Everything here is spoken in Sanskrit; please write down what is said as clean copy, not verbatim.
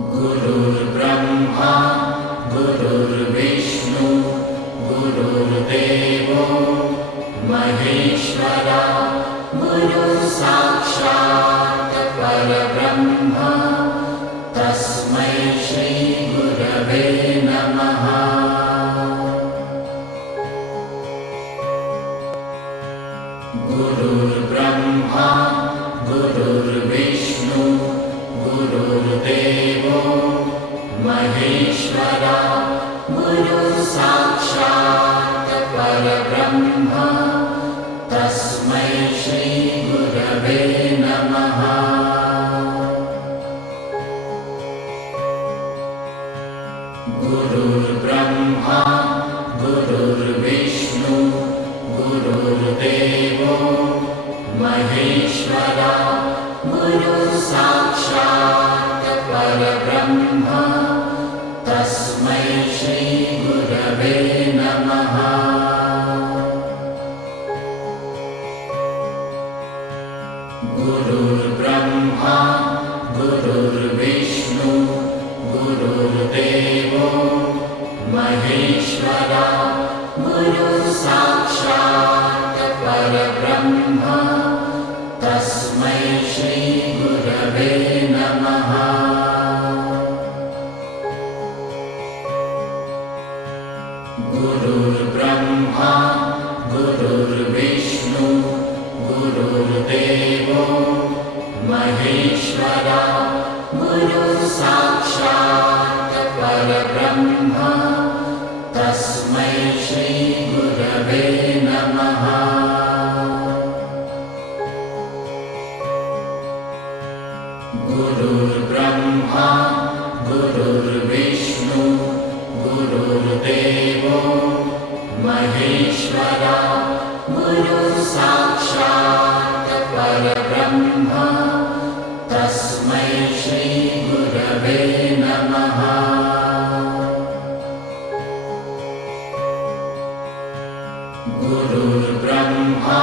गुरुर्ब्रह्मा गुरुर्विष्णु गुरुर्देवो महेश्वरा गुरुसाक्षात् परब्रह्म तस्मै श्री गुरवे नमः। गुरुर्ब्रह्मा गुरुर्विष्णु गुरुर्देवो महेश्वरा गुरुसाक्षात् परब्रह्म तस्मै श्री गुरवे नमः। गुरुर्ब्रह्मा गुरुर्विष्णु गुरुर्देवो महेश्वरा गुरुसाक्षात् परब्रह्म तस्मै श्री गुरवे नमः। गुरुर्ब्रह्मा गुरुर्विष्णु गुरुर्देवो महेश्वरा गुरुसाक्षात् परब्रह्म तस्मै श्री गुरवे नमः। गुरुर्ब्रह्मा गुरुर्विष्णु गुरुर्देवो महेश्वरा गुरुसाक्षात् परब्रह्म तस्मै श्री गुरवे नमः। गुरुर्ब्रह्मा गुरुर्विष्णु गुरुर्देवो महेश्वरा गुरुसाक्षात् परब्रह्म तस्मै श्री गुरवे नमः। गुरुर्ब्रह्मा